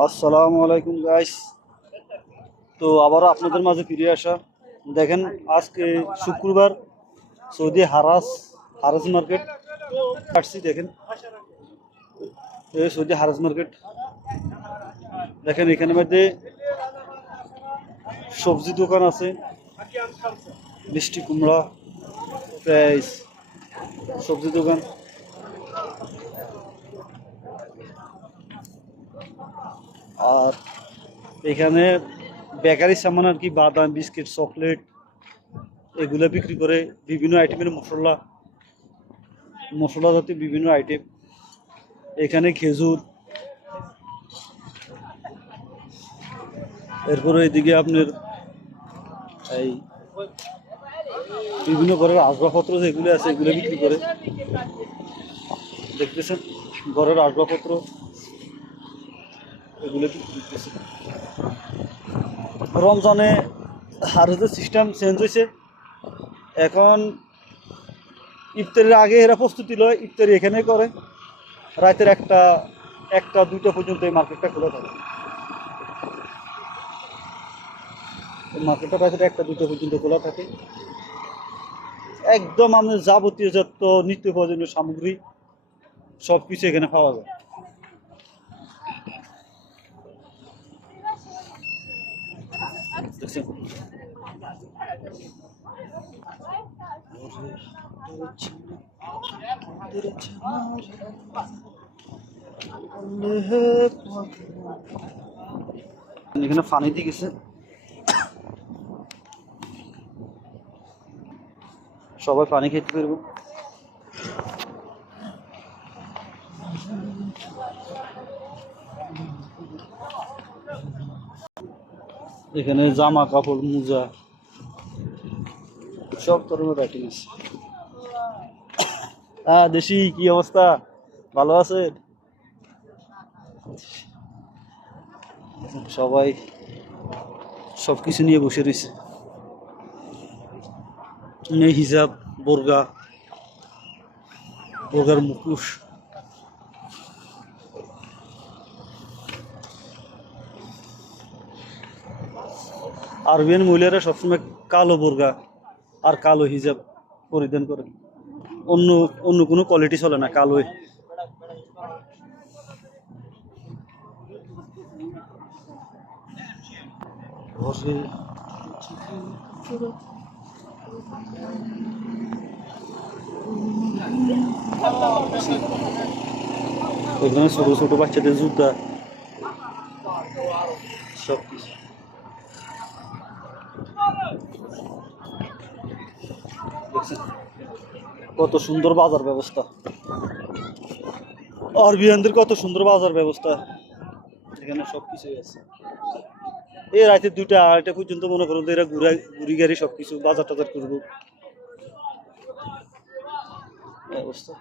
আসসালামু আলাইকুম গাইস। তো আবারও আপনাদের মাঝে ফিরে আসা। দেখেন আজকে শুক্রবার সৌদি হারাস মার্কেট আসছি। দেখেন এই সৌদি হারাস মার্কেট। দেখেন এখানে মধ্যে সবজি দোকান আছে, মিষ্টি কুমড়া, পেঁয়াজ, সবজি দোকান। আর এখানে বেকারি সামান আর কি, বাদাম, বিস্কিট, চকলেট এগুলো বিক্রি করে। বিভিন্ন আইটেমের মশলা জাতীয় বিভিন্ন আইটেম। এখানে খেজুর, এরপরে এদিকে আপনার এই বিভিন্ন ঘরের আসবাবপত্র যেগুলো আছে এগুলো বিক্রি করে। দেখতেছেন ঘরের আসবাবপত্র এগুলো বিক্রি করতেছে। রমজানে হারুদের সিস্টেম চেঞ্জ হয়েছে। এখন ইফতারের আগে এরা প্রস্তুতি লয়, ইফতারি এখানে করে। রাতের একটা দুইটা পর্যন্ত এই মার্কেটটা খোলা থাকে। মার্কেটটা রাতের একটা দুইটা পর্যন্ত খোলা থাকে। একদম আমাদের যাবতীয় যত নিত্য প্রয়োজনীয় সামগ্রী সব কিছু এখানে পাওয়া যায়। এখানে পানি দিয়ে গেছে, সবাই পানি খেতে পারবো। এখানে জামা কাপড়, মোজা, সব ধরনের আইটেম আছে। হ্যাঁ দেশি, কি অবস্থা? ভালো আছে? সবাই সবকিছু নিয়ে বসে রয়েছে। হিজাব, বোরগার মুখোশ। আরবিয়ান মহিলারা সবসময় কালো বোরগা আর কালো হিজাব পরিধান করে। অন্য অন্য কোনো কোয়ালিটি চলে না, কালোই। এখানে ছোট ছোট বাচ্চাদের জুতা সব কিছু। কত সুন্দর বাজার ব্যবস্থা, আরবিয়ানদের কত সুন্দর বাজার ব্যবস্থা। এখানে সবকিছুই আছে। এই রাতে 2টা 2:30 পর্যন্ত মনে করুন এরা ঘুরি গাড়ি সবকিছু বাজার টাজার করবো অবস্থা।